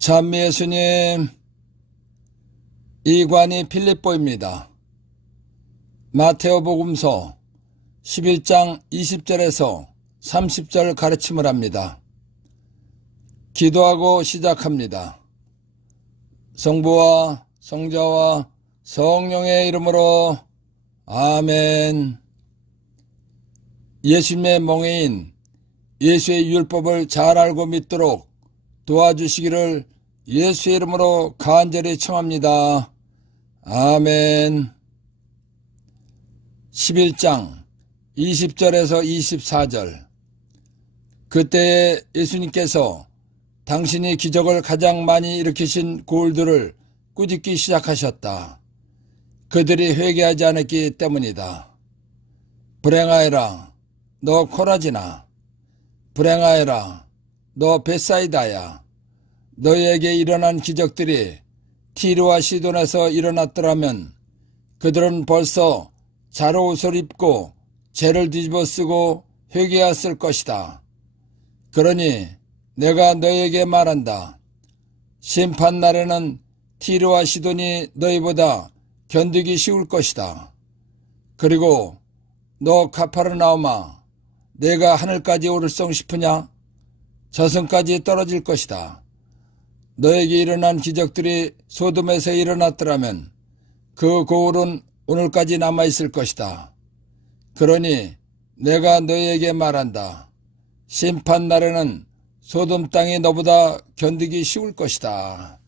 참 예수님, 이관이 필립보입니다. 마테오복음서 11장 20절에서 30절 가르침을 합니다. 기도하고 시작합니다. 성부와 성자와 성령의 이름으로 아멘. 예수님의 멍에인 예수의 율법을 잘 알고 믿도록 도와주시기를 예수의 이름으로 간절히 청합니다. 아멘. 11장 20절에서 24절. 그때에 예수님께서 당신이 기적을 가장 많이 일으키신 고울들을 꾸짖기 시작하셨다. 그들이 회개하지 않았기 때문이다. 불행하여라, 너 코라지나. 불행하여라, 너 벳사이다야. 너희에게 일어난 기적들이 티르와 시돈에서 일어났더라면 그들은 벌써 자로옷을 입고 죄를 뒤집어 쓰고 회개했을 것이다. 그러니 내가 너희에게 말한다. 심판날에는 티르와 시돈이 너희보다 견디기 쉬울 것이다. 그리고 너 가파르나움아, 내가 하늘까지 오를성 싶으냐? 저승까지 떨어질 것이다. 너에게 일어난 기적들이 소돔에서 일어났더라면 그 고울은 오늘까지 남아있을 것이다. 그러니 내가 너희에게 말한다. 심판날에는 소돔 땅이 너보다 견디기 쉬울 것이다.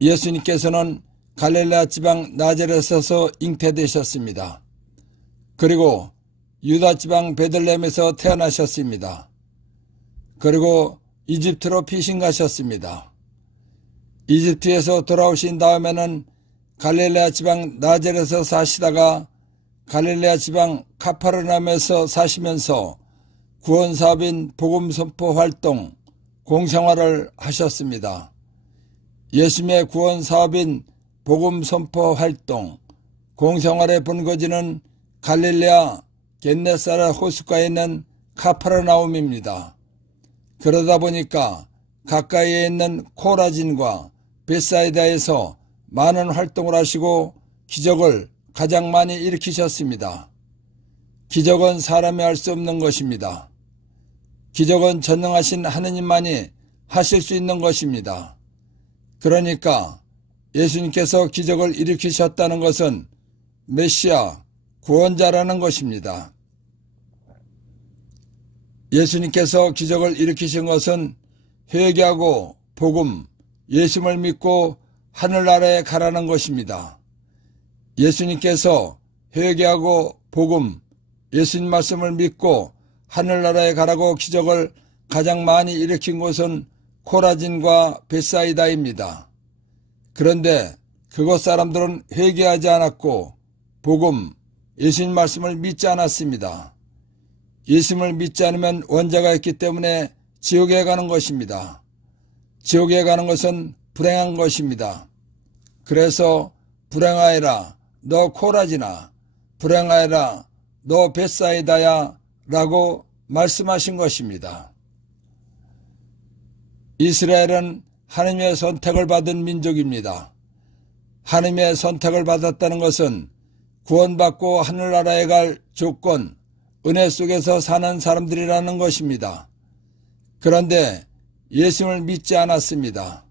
예수님께서는 갈릴레아 지방 나자렛에서 잉태되셨습니다. 그리고 유다 지방 베들레헴에서 태어나셨습니다. 그리고 이집트로 피신가셨습니다. 이집트에서 돌아오신 다음에는 갈릴레아 지방 나자렛에서 사시다가 갈릴레아 지방 카파르나움에서 사시면서 구원사업인 복음선포 활동, 공생활을 하셨습니다. 예수님의 구원사업인 복음선포 활동, 공생활의 본거지는 갈릴레아 겟네사렛 호숫가에 있는 카파르나움입니다. 그러다 보니까 가까이에 있는 코라진과 벳사이다에서 많은 활동을 하시고 기적을 가장 많이 일으키셨습니다. 기적은 사람이 할 수 없는 것입니다. 기적은 전능하신 하느님만이 하실 수 있는 것입니다. 그러니까 예수님께서 기적을 일으키셨다는 것은 메시아, 구원자라는 것입니다. 예수님께서 기적을 일으키신 것은 회개하고 복음, 예수님을 믿고 하늘나라에 가라는 것입니다. 예수님께서 회개하고 복음, 예수님 말씀을 믿고 하늘나라에 가라고 기적을 가장 많이 일으킨 곳은 코라진과 벳사이다입니다. 그런데 그곳 사람들은 회개하지 않았고 복음, 예수님 말씀을 믿지 않았습니다. 예수님을 믿지 않으면 원죄가 있기 때문에 지옥에 가는 것입니다. 지옥에 가는 것은 불행한 것입니다. 그래서 불행하여라, 너 코라지나. 불행하여라, 너 벳사이다야 라고 말씀하신 것입니다. 이스라엘은 하나님의 선택을 받은 민족입니다. 하나님의 선택을 받았다는 것은 구원받고 하늘나라에 갈 조건, 은혜 속에서 사는 사람들이라는 것입니다. 그런데 예수님을 믿지 않았습니다.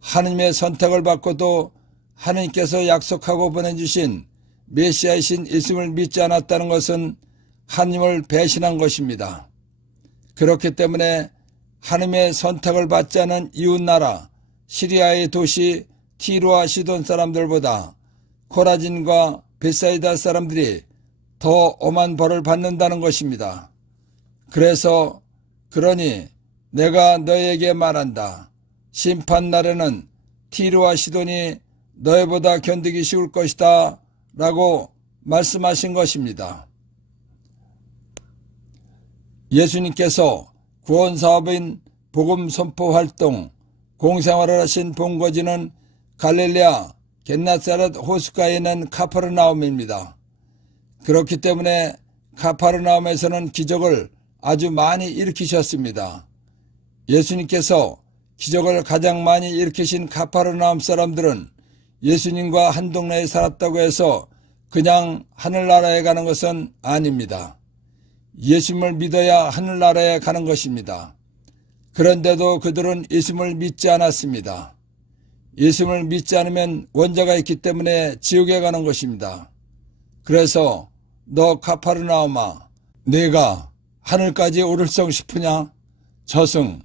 하나님의 선택을 받고도 하나님께서 약속하고 보내주신 메시아이신 예수님을 믿지 않았다는 것은 하나님을 배신한 것입니다. 그렇기 때문에 하나님의 선택을 받지 않은 이웃나라 시리아의 도시 티르와 시돈 사람들보다 코라진과 벳사이다 사람들이 더 엄한 벌을 받는다는 것입니다. 그러니 내가 너희에게 말한다. 심판날에는 티르와 시돈이 너희보다 견디기 쉬울 것이다 라고 말씀하신 것입니다. 예수님께서 구원사업인 복음선포활동, 공생활을 하신 본거지는 갈릴레아 겟네사렛 호숫가에 있는 카파르나움입니다. 그렇기 때문에 카파르나움에서는 기적을 아주 많이 일으키셨습니다. 예수님께서 기적을 가장 많이 일으키신 가파르나움 사람들은 예수님과 한 동네에 살았다고 해서 그냥 하늘나라에 가는 것은 아닙니다. 예수님을 믿어야 하늘나라에 가는 것입니다. 그런데도 그들은 예수님을 믿지 않았습니다. 예수님을 믿지 않으면 원죄가 있기 때문에 지옥에 가는 것입니다. 그래서 너 가파르나움아, 내가 하늘까지 오를성 싶으냐? 저승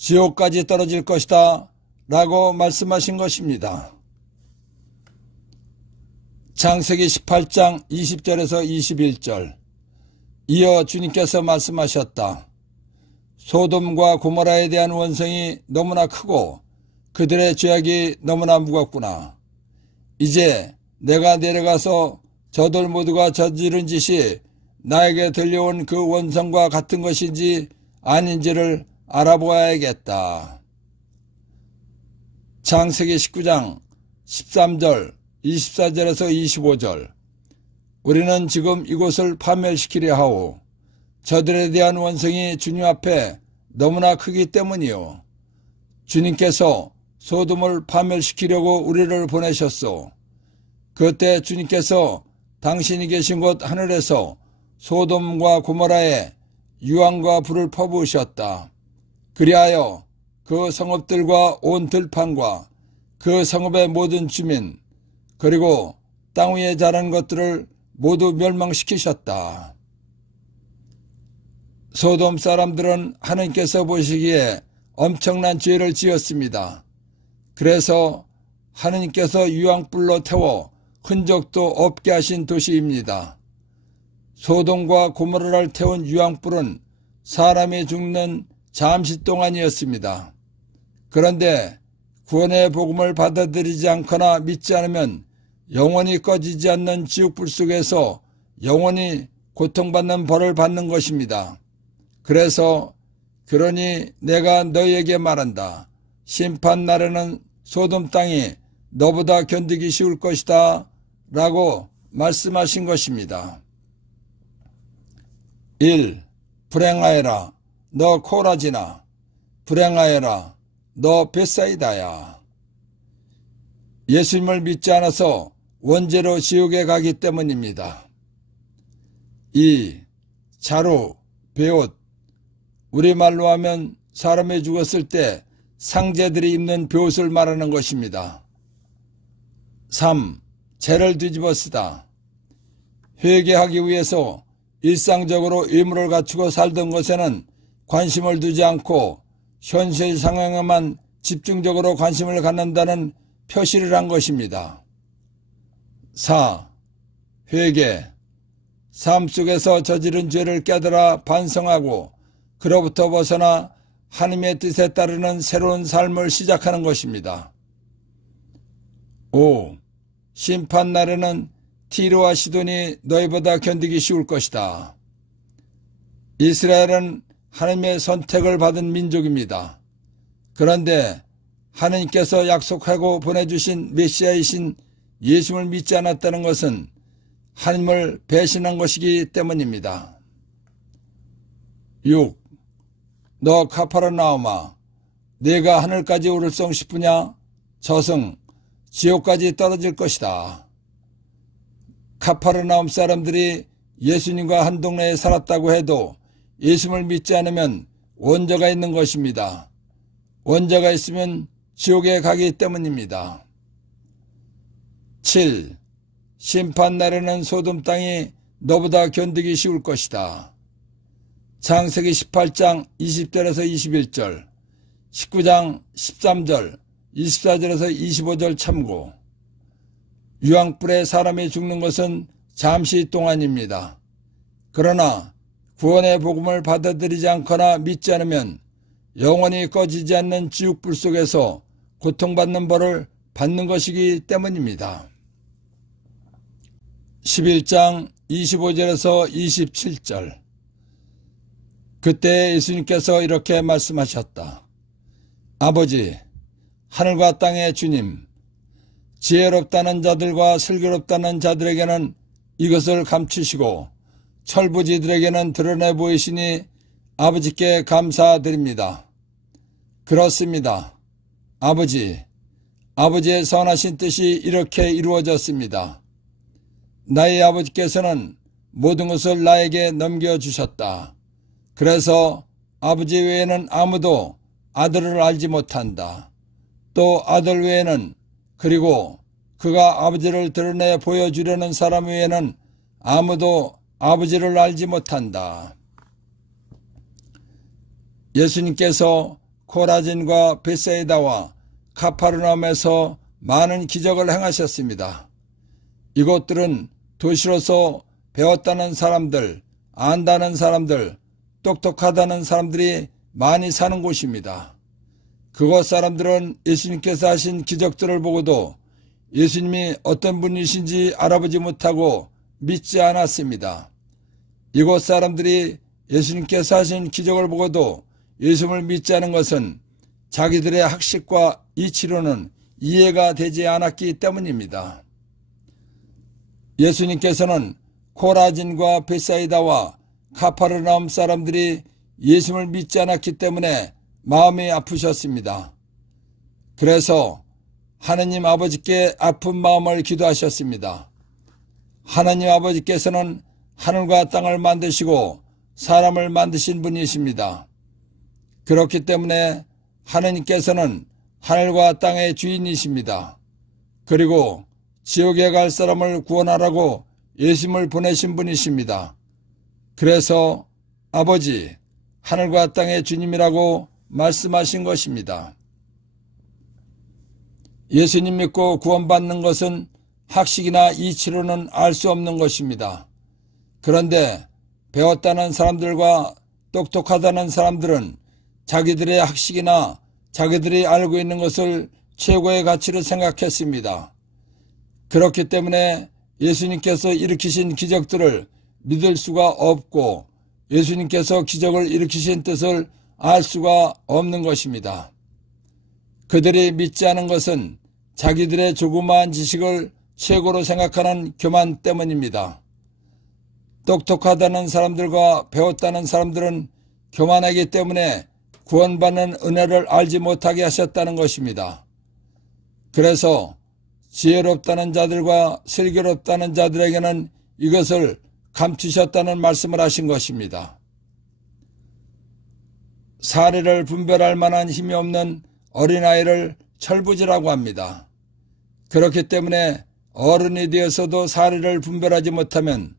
지옥까지 떨어질 것이다 라고 말씀하신 것입니다. 창세기 18장 20절에서 21절. 이어 주님께서 말씀하셨다. 소돔과 고모라에 대한 원성이 너무나 크고 그들의 죄악이 너무나 무겁구나. 이제 내가 내려가서 저들 모두가 저지른 짓이 나에게 들려온 그 원성과 같은 것인지 아닌지를 알아보아야겠다. 창세기 19장 13절, 24절에서 25절. 우리는 지금 이곳을 파멸시키려 하오. 저들에 대한 원성이 주님 앞에 너무나 크기 때문이요. 주님께서 소돔을 파멸시키려고 우리를 보내셨소. 그때 주님께서 당신이 계신 곳 하늘에서 소돔과 고모라에 유황과 불을 퍼부으셨다. 그리하여 그 성읍들과 온 들판과 그 성읍의 모든 주민 그리고 땅 위에 자란 것들을 모두 멸망시키셨다. 소돔 사람들은 하나님께서 보시기에 엄청난 죄를 지었습니다. 그래서 하나님께서 유황불로 태워 흔적도 없게 하신 도시입니다. 소돔과 고모라를 태운 유황불은 사람이 죽는 잠시 동안이었습니다. 그런데 구원의 복음을 받아들이지 않거나 믿지 않으면 영원히 꺼지지 않는 지옥불 속에서 영원히 고통받는 벌을 받는 것입니다. 그래서 그러니 내가 너희에게 말한다. 심판날에는 소돔 땅이 너보다 견디기 쉬울 것이다 라고 말씀하신 것입니다. 1. 불행하여라 너 코라지나. 불행하여라 너 벳사이다야. 예수님을 믿지 않아서 원죄로 지옥에 가기 때문입니다. 2. 자루, 베옷. 우리말로 하면 사람이 죽었을 때 상제들이 입는 베옷을 말하는 것입니다. 3. 죄를 뒤집어 쓰다. 회개하기 위해서 일상적으로 의무를 갖추고 살던 것에는 관심을 두지 않고 현실 상황에만 집중적으로 관심을 갖는다는 표시를 한 것입니다. 4. 회개. 삶 속에서 저지른 죄를 깨달아 반성하고 그로부터 벗어나 하나님의 뜻에 따르는 새로운 삶을 시작하는 것입니다. 5. 심판날에는 티르와 시돈이 너희보다 견디기 쉬울 것이다. 이스라엘은 하나님의 선택을 받은 민족입니다. 그런데 하나님께서 약속하고 보내주신 메시아이신 예수를 믿지 않았다는 것은 하나님을 배신한 것이기 때문입니다. 6. 너 가파르나움아, 내가 하늘까지 오를성 싶으냐? 저승, 지옥까지 떨어질 것이다. 가파르나움 사람들이 예수님과 한 동네에 살았다고 해도 예수님을 믿지 않으면 원죄가 있는 것입니다. 원죄가 있으면 지옥에 가기 때문입니다. 7. 심판날에는 소돔 땅이 너보다 견디기 쉬울 것이다. 창세기 18장 20절에서 21절, 19장 13절, 24절에서 25절 참고. 유황불에 사람이 죽는 것은 잠시 동안입니다. 그러나 구원의 복음을 받아들이지 않거나 믿지 않으면 영원히 꺼지지 않는 지옥불 속에서 고통받는 벌을 받는 것이기 때문입니다. 11장 25절에서 27절. 그때 예수님께서 이렇게 말씀하셨다. 아버지, 하늘과 땅의 주님, 지혜롭다는 자들과 슬기롭다는 자들에게는 이것을 감추시고 철부지들에게는 드러내 보이시니 아버지께 감사드립니다. 그렇습니다. 아버지의 선하신 뜻이 이렇게 이루어졌습니다. 나의 아버지께서는 모든 것을 나에게 넘겨주셨다. 그래서 아버지 외에는 아무도 아들을 알지 못한다. 또 아들 외에는, 그리고 그가 아버지를 드러내 보여주려는 사람 외에는 아무도 아버지를 알지 못한다. 예수님께서 코라진과 벳사이다와 카파르나움에서 많은 기적을 행하셨습니다. 이곳들은 도시로서 배웠다는 사람들, 안다는 사람들, 똑똑하다는 사람들이 많이 사는 곳입니다. 그곳 사람들은 예수님께서 하신 기적들을 보고도 예수님이 어떤 분이신지 알아보지 못하고 믿지 않았습니다. 이곳 사람들이 예수님께서 하신 기적을 보고도 예수님을 믿지 않은 것은 자기들의 학식과 이치로는 이해가 되지 않았기 때문입니다. 예수님께서는 코라진과 벳사이다와 카파르나움 사람들이 예수님을 믿지 않았기 때문에 마음이 아프셨습니다. 그래서 하느님 아버지께 아픈 마음을 기도하셨습니다. 하느님 아버지께서는 하늘과 땅을 만드시고 사람을 만드신 분이십니다. 그렇기 때문에 하느님께서는 하늘과 땅의 주인이십니다. 그리고 지옥에 갈 사람을 구원하라고 예수님을 보내신 분이십니다. 그래서 아버지, 하늘과 땅의 주님이라고 말씀하신 것입니다. 예수님 믿고 구원받는 것은 학식이나 이치로는 알 수 없는 것입니다. 그런데 배웠다는 사람들과 똑똑하다는 사람들은 자기들의 학식이나 자기들이 알고 있는 것을 최고의 가치로 생각했습니다. 그렇기 때문에 예수님께서 일으키신 기적들을 믿을 수가 없고 예수님께서 기적을 일으키신 뜻을 알 수가 없는 것입니다. 그들이 믿지 않은 것은 자기들의 조그마한 지식을 최고로 생각하는 교만 때문입니다. 똑똑하다는 사람들과 배웠다는 사람들은 교만하기 때문에 구원받는 은혜를 알지 못하게 하셨다는 것입니다. 그래서 지혜롭다는 자들과 슬기롭다는 자들에게는 이것을 감추셨다는 말씀을 하신 것입니다. 사례를 분별할 만한 힘이 없는 어린아이를 철부지라고 합니다. 그렇기 때문에 어른이 되어서도 사례를 분별하지 못하면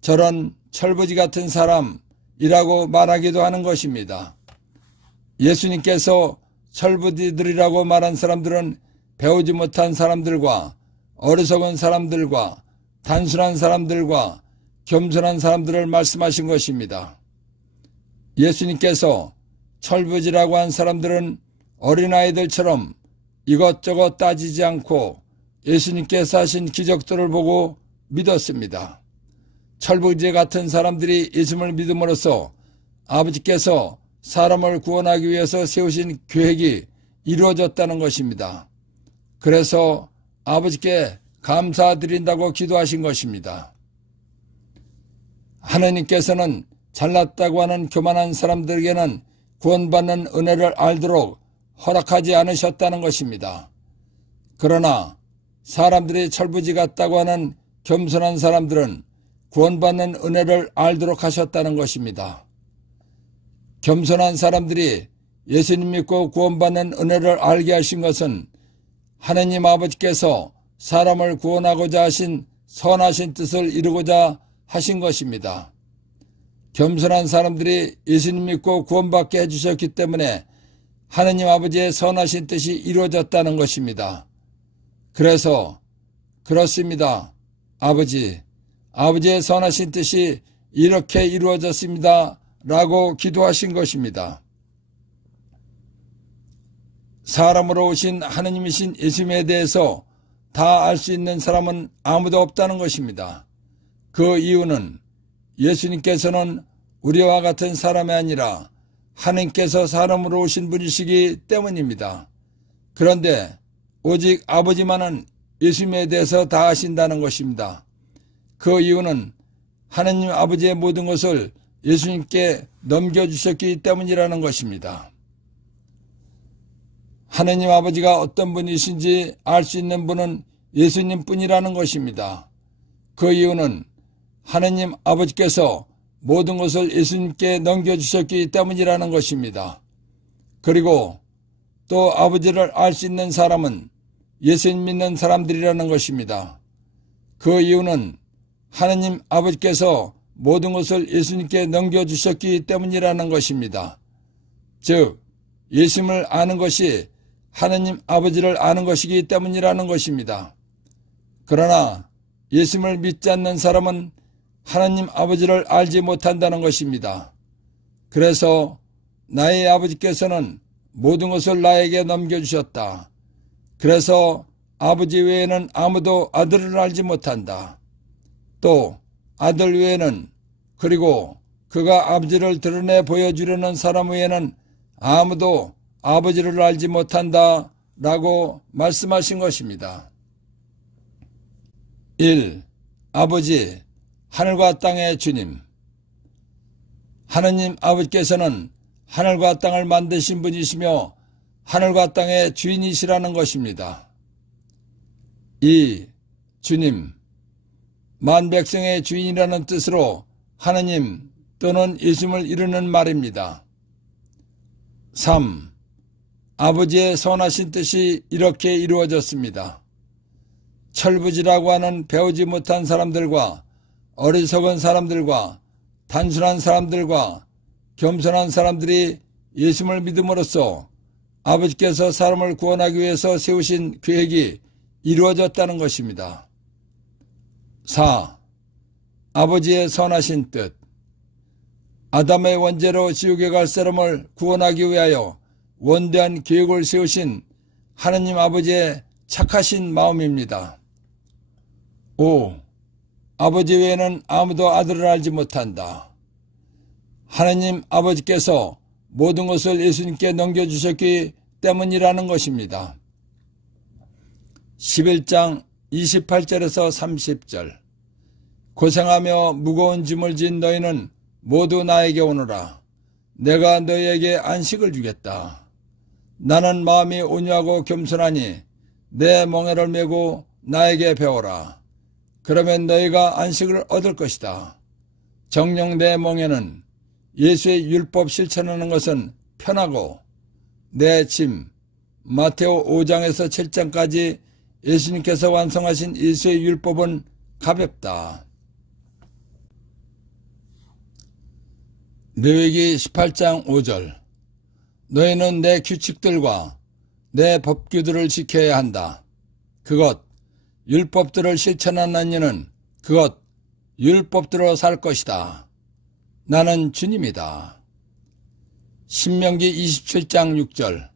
저런 철부지 같은 사람이라고 말하기도 하는 것입니다. 예수님께서 철부지들이라고 말한 사람들은 배우지 못한 사람들과 어리석은 사람들과 단순한 사람들과 겸손한 사람들을 말씀하신 것입니다. 예수님께서 철부지라고 한 사람들은 어린아이들처럼 이것저것 따지지 않고 예수님께서 하신 기적들을 보고 믿었습니다. 철부지 같은 사람들이 예수님을 믿음으로써 아버지께서 사람을 구원하기 위해서 세우신 계획이 이루어졌다는 것입니다. 그래서 아버지께 감사드린다고 기도하신 것입니다. 하느님께서는 잘났다고 하는 교만한 사람들에게는 구원받는 은혜를 알도록 허락하지 않으셨다는 것입니다. 그러나 사람들이 철부지 같다고 하는 겸손한 사람들은 구원받는 은혜를 알도록 하셨다는 것입니다. 겸손한 사람들이 예수님 믿고 구원받는 은혜를 알게 하신 것은 하느님 아버지께서 사람을 구원하고자 하신 선하신 뜻을 이루고자 하신 것입니다. 겸손한 사람들이 예수님 믿고 구원받게 해주셨기 때문에 하느님 아버지의 선하신 뜻이 이루어졌다는 것입니다. 그래서 그렇습니다. 아버지의 선하신 뜻이 이렇게 이루어졌습니다. 라고 기도하신 것입니다. 사람으로 오신 하느님이신 예수님에 대해서 다 알 수 있는 사람은 아무도 없다는 것입니다. 그 이유는 예수님께서는 우리와 같은 사람이 아니라 하느님께서 사람으로 오신 분이시기 때문입니다. 그런데 오직 아버지만은 예수님에 대해서 다 아신다는 것입니다. 그 이유는 하느님 아버지의 모든 것을 예수님께 넘겨주셨기 때문이라는 것입니다. 하느님 아버지가 어떤 분이신지 알 수 있는 분은 예수님 뿐이라는 것입니다. 그 이유는 하느님 아버지께서 모든 것을 예수님께 넘겨주셨기 때문이라는 것입니다. 그리고 또 아버지를 알 수 있는 사람은 예수님 믿는 사람들이라는 것입니다. 그 이유는 하느님 아버지께서 모든 것을 예수님께 넘겨주셨기 때문이라는 것입니다. 즉, 예수님을 아는 것이 하느님 아버지를 아는 것이기 때문이라는 것입니다. 그러나 예수님을 믿지 않는 사람은 하느님 아버지를 알지 못한다는 것입니다. 그래서 나의 아버지께서는 모든 것을 나에게 넘겨주셨다. 그래서 아버지 외에는 아무도 아들을 알지 못한다. 또 아들 외에는, 그리고 그가 아버지를 드러내 보여주려는 사람 외에는 아무도 아버지를 알지 못한다 라고 말씀하신 것입니다. 1. 아버지, 하늘과 땅의 주님. 하느님 아버지께서는 하늘과 땅을 만드신 분이시며 하늘과 땅의 주인이시라는 것입니다. 2. 주님, 만백성의 주인이라는 뜻으로 하느님 또는 예수님을 이루는 말입니다. 3. 아버지의 선하신 뜻이 이렇게 이루어졌습니다. 철부지라고 하는 배우지 못한 사람들과 어리석은 사람들과 단순한 사람들과 겸손한 사람들이 예수님을 믿음으로써 아버지께서 사람을 구원하기 위해서 세우신 계획이 이루어졌다는 것입니다. 4. 아버지의 선하신 뜻. 아담의 원죄로 지옥에 갈 사람을 구원하기 위하여 원대한 계획을 세우신 하느님 아버지의 착하신 마음입니다. 5. 아버지 외에는 아무도 아들을 알지 못한다. 하느님 아버지께서 모든 것을 예수님께 넘겨주셨기 때문이라는 것입니다. 11장 28절에서 30절. 고생하며 무거운 짐을 진 너희는 모두 나에게 오너라. 내가 너희에게 안식을 주겠다. 나는 마음이 온유하고 겸손하니 내 멍에를 메고 나에게 배워라. 그러면 너희가 안식을 얻을 것이다. 정녕 내 멍에는 예수의 율법 실천하는 것은 편하고 내 짐, 마테오 5장에서 7장까지 예수님께서 완성하신 예수의 율법은 가볍다. 레위기 18장 5절. 너희는 내 규칙들과 내 법규들을 지켜야 한다. 그것 율법들을 실천하는 이는 그것 율법대로 살 것이다. 나는 주님이다. 신명기 27장 6절.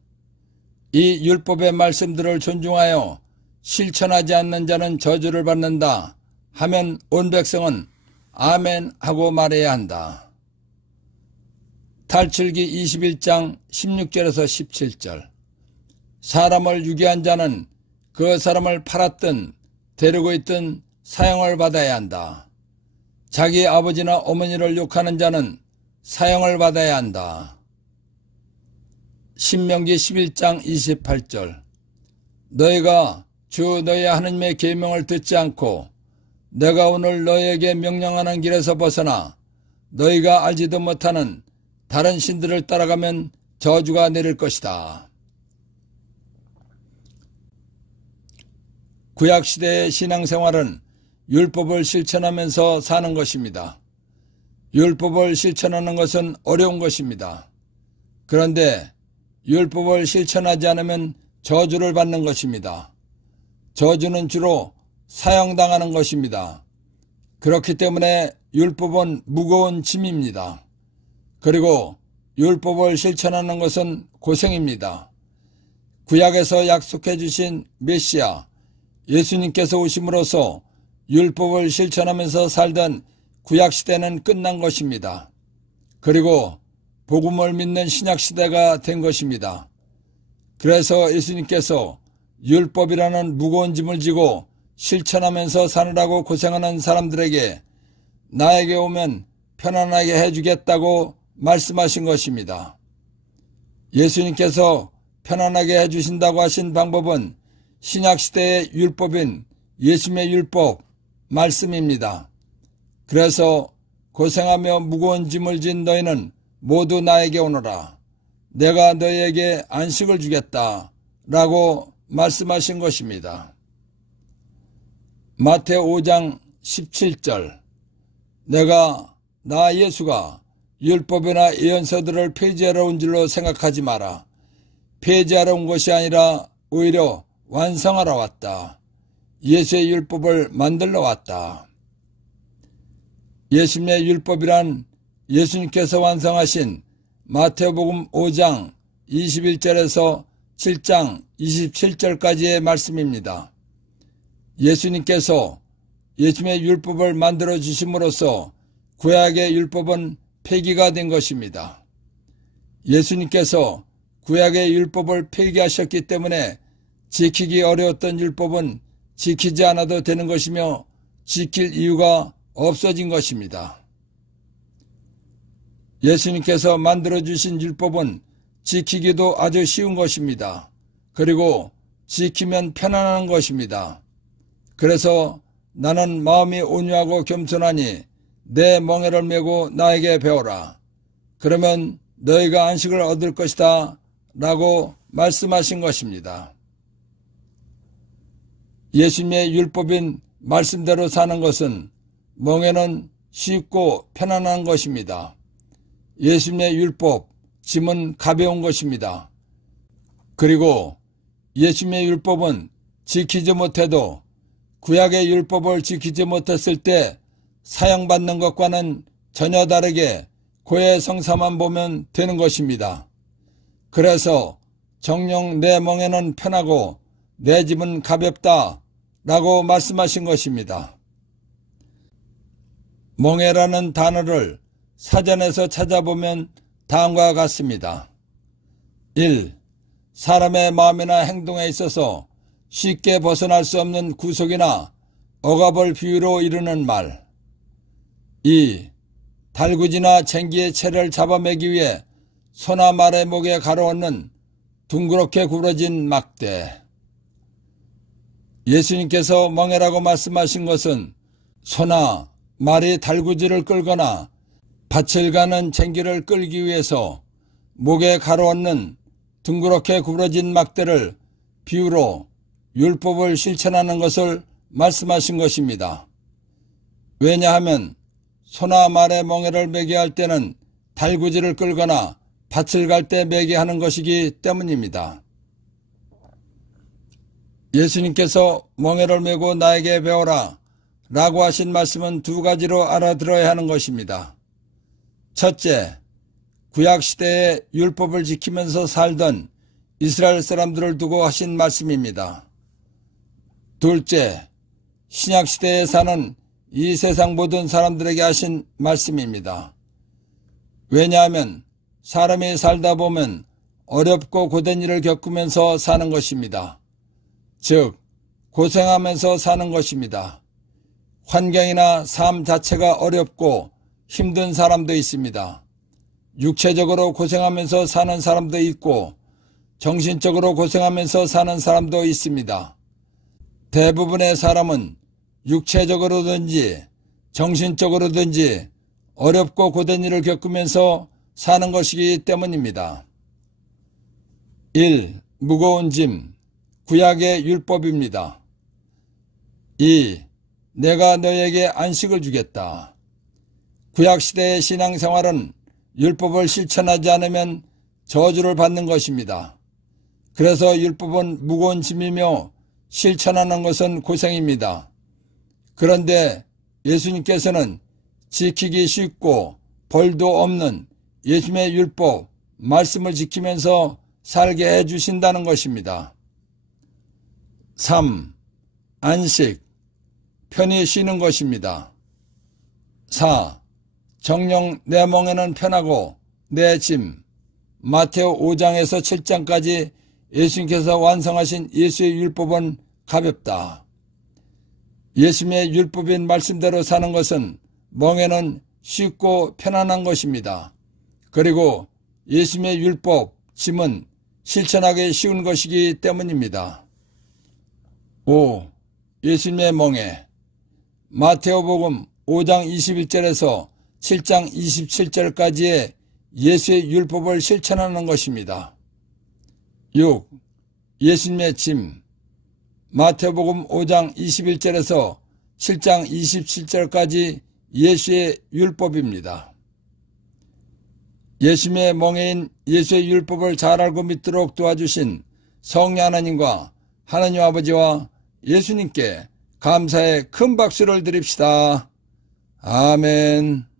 이 율법의 말씀들을 존중하여 실천하지 않는 자는 저주를 받는다 하면 온 백성은 아멘 하고 말해야 한다. 탈출기 21장 16절에서 17절. 사람을 유기한 자는 그 사람을 팔았든 데리고 있든 사형을 받아야 한다. 자기 아버지나 어머니를 욕하는 자는 사형을 받아야 한다. 신명기 11장 28절. 너희가 주 너희 하느님의 계명을 듣지 않고 내가 오늘 너희에게 명령하는 길에서 벗어나 너희가 알지도 못하는 다른 신들을 따라가면 저주가 내릴 것이다. 구약시대의 신앙생활은 율법을 실천하면서 사는 것입니다. 율법을 실천하는 것은 어려운 것입니다. 그런데 율법을 실천하지 않으면 저주를 받는 것입니다. 저주는 주로 사형당하는 것입니다. 그렇기 때문에 율법은 무거운 짐입니다. 그리고 율법을 실천하는 것은 고생입니다. 구약에서 약속해 주신 메시아 예수님께서 오심으로써 율법을 실천하면서 살던 구약시대는 끝난 것입니다. 그리고 복음을 믿는 신약시대가 된 것입니다. 그래서 예수님께서 율법이라는 무거운 짐을 지고 실천하면서 사느라고 고생하는 사람들에게 나에게 오면 편안하게 해주겠다고 말씀하신 것입니다. 예수님께서 편안하게 해주신다고 하신 방법은 신약시대의 율법인 예수님의 율법 말씀입니다. 그래서 고생하며 무거운 짐을 진 너희는 모두 나에게 오너라. 내가 너희에게 안식을 주겠다 라고 말씀하신 것입니다. 마태오 5장 17절 내가 나 예수가 율법이나 예언서들을 폐지하러 온 줄로 생각하지 마라. 폐지하러 온 것이 아니라 오히려 완성하러 왔다. 예수의 율법을 만들러 왔다. 예수님의 율법이란 예수님께서 완성하신 마태복음 5장 21절에서 7장 27절까지의 말씀입니다. 예수님께서 예수님의 율법을 만들어 주심으로써 구약의 율법은 폐기가 된 것입니다. 예수님께서 구약의 율법을 폐기하셨기 때문에 지키기 어려웠던 율법은 지키지 않아도 되는 것이며 지킬 이유가 없어진 것입니다. 예수님께서 만들어주신 율법은 지키기도 아주 쉬운 것입니다. 그리고 지키면 편안한 것입니다. 그래서 나는 마음이 온유하고 겸손하니 내 멍에를 메고 나에게 배워라. 그러면 너희가 안식을 얻을 것이다 라고 말씀하신 것입니다. 예수님의 율법인 말씀대로 사는 것은 멍에는 쉽고 편안한 것입니다. 예수님의 율법, 짐은 가벼운 것입니다. 그리고 예수님의 율법은 지키지 못해도 구약의 율법을 지키지 못했을 때 사형받는 것과는 전혀 다르게 고해성사만 보면 되는 것입니다. 그래서 정녕 내 멍에는 편하고 내 짐은 가볍다 라고 말씀하신 것입니다. 멍에라는 단어를 사전에서 찾아보면 다음과 같습니다. 1. 사람의 마음이나 행동에 있어서 쉽게 벗어날 수 없는 구속이나 억압을 비유로 이르는 말. 2. 달구지나 쟁기의 채를 잡아매기 위해 소나 말의 목에 가로얹는 둥그렇게 굽어진 막대. 예수님께서 멍에라고 말씀하신 것은 소나 말이 달구지를 끌거나 밭을 가는 쟁기를 끌기 위해서 목에 가로얹는 둥그렇게 굽어진 막대를 비유로 율법을 실천하는 것을 말씀하신 것입니다. 왜냐하면 소나 말의 멍에를 매게 할 때는 달구지를 끌거나 밭을 갈 때 매게 하는 것이기 때문입니다. 예수님께서 멍에를 메고 나에게 배워라 라고 하신 말씀은 두 가지로 알아들어야 하는 것입니다. 첫째, 구약시대의 율법을 지키면서 살던 이스라엘 사람들을 두고 하신 말씀입니다. 둘째, 신약시대에 사는 이 세상 모든 사람들에게 하신 말씀입니다. 왜냐하면 사람이 살다 보면 어렵고 고된 일을 겪으면서 사는 것입니다. 즉, 고생하면서 사는 것입니다. 환경이나 삶 자체가 어렵고 힘든 사람도 있습니다. 육체적으로 고생하면서 사는 사람도 있고 정신적으로 고생하면서 사는 사람도 있습니다. 대부분의 사람은 육체적으로든지 정신적으로든지 어렵고 고된 일을 겪으면서 사는 것이기 때문입니다. 1. 무거운 짐, 구약의 율법입니다. 2. 내가 너에게 안식을 주겠다. 구약시대의 신앙생활은 율법을 실천하지 않으면 저주를 받는 것입니다. 그래서 율법은 무거운 짐이며 실천하는 것은 고생입니다. 그런데 예수님께서는 지키기 쉽고 벌도 없는 예수님의 율법, 말씀을 지키면서 살게 해주신다는 것입니다. 3. 안식, 편히 쉬는 것입니다. 4. 정녕 내 멍에는 편하고 내 짐, 마태오 5장에서 7장까지 예수님께서 완성하신 예수의 율법은 가볍다. 예수님의 율법인 말씀대로 사는 것은 멍에는 쉽고 편안한 것입니다. 그리고 예수님의 율법, 짐은 실천하기 쉬운 것이기 때문입니다. 5. 예수님의 멍에. 마태오복음 5장 21절에서 7장 27절까지의 예수의 율법을 실천하는 것입니다. 6. 예수님의 짐. 마태복음 5장 21절에서 7장 27절까지 예수의 율법입니다. 예수님의 멍에인 예수의 율법을 잘 알고 믿도록 도와주신 성령 하나님과 하나님 아버지와 예수님께 감사의 큰 박수를 드립시다. 아멘.